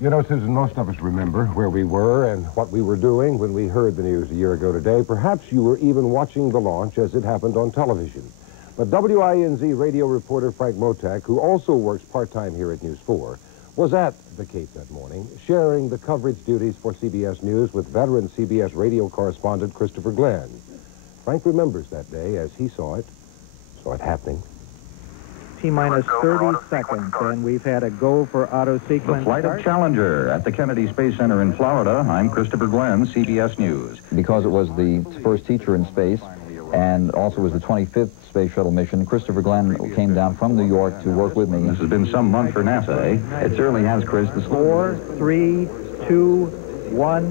You know, Susan, most of us remember where we were and what we were doing when we heard the news a year ago today. Perhaps you were even watching the launch as it happened on television. But WINZ radio reporter Frank Mottek, who also works part-time here at News 4, was at the Cape that morning, sharing the coverage duties for CBS News with veteran CBS radio correspondent Christopher Glenn. Frank remembers that day as he saw it happening. T-minus 30 seconds, and we've had a go for auto sequence. The flight of Challenger at the Kennedy Space Center in Florida. I'm Christopher Glenn, CBS News. Because it was the first teacher in space, and also was the 25th space shuttle mission, Christopher Glenn came down from New York to work with me. This has been some month for NASA, eh? It certainly has, Chris. 4, 3, 2, 1,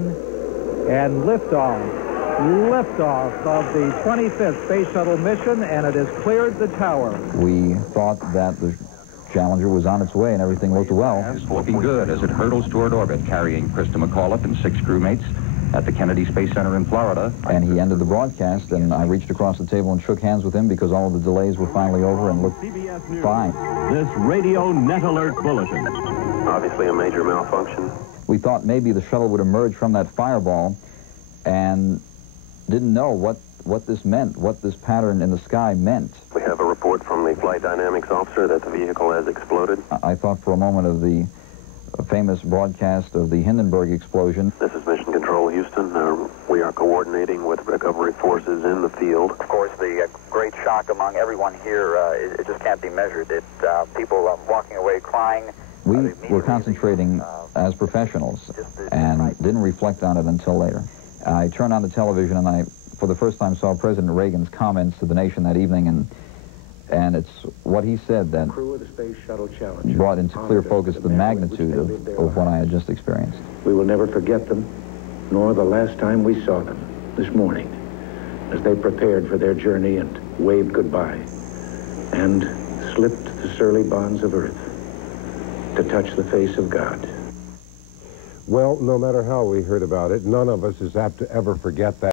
and liftoff. Liftoff of the 25th space shuttle mission, and it has cleared the tower. We thought that the Challenger was on its way and everything looked well. It's looking good as it hurtles toward orbit, carrying Krista McAuliffe and 6 crewmates at the Kennedy Space Center in Florida. And he ended the broadcast, and I reached across the table and shook hands with him because all of the delays were finally over and looked fine. This radio net alert bulletin. Obviously a major malfunction. We thought maybe the shuttle would emerge from that fireball and didn't know what this meant, what this pattern in the sky meant. We have a report from the flight dynamics officer that the vehicle has exploded. I thought for a moment of the famous broadcast of the Hindenburg explosion. This is Mission Control, Houston. We are coordinating with recovery forces in the field. Of course, the great shock among everyone here, it just can't be measured. People walking away crying. We were concentrating as professionals and didn't reflect on it until later. I turned on the television and I, for the first time, saw President Reagan's comments to the nation that evening, and it's what he said that crew of the Space Shuttle Challenger brought into clear focus the magnitude of what I had just experienced. We will never forget them, nor the last time we saw them this morning, as they prepared for their journey and waved goodbye, and slipped the surly bonds of Earth to touch the face of God. Well, no matter how we heard about it, none of us is apt to ever forget that.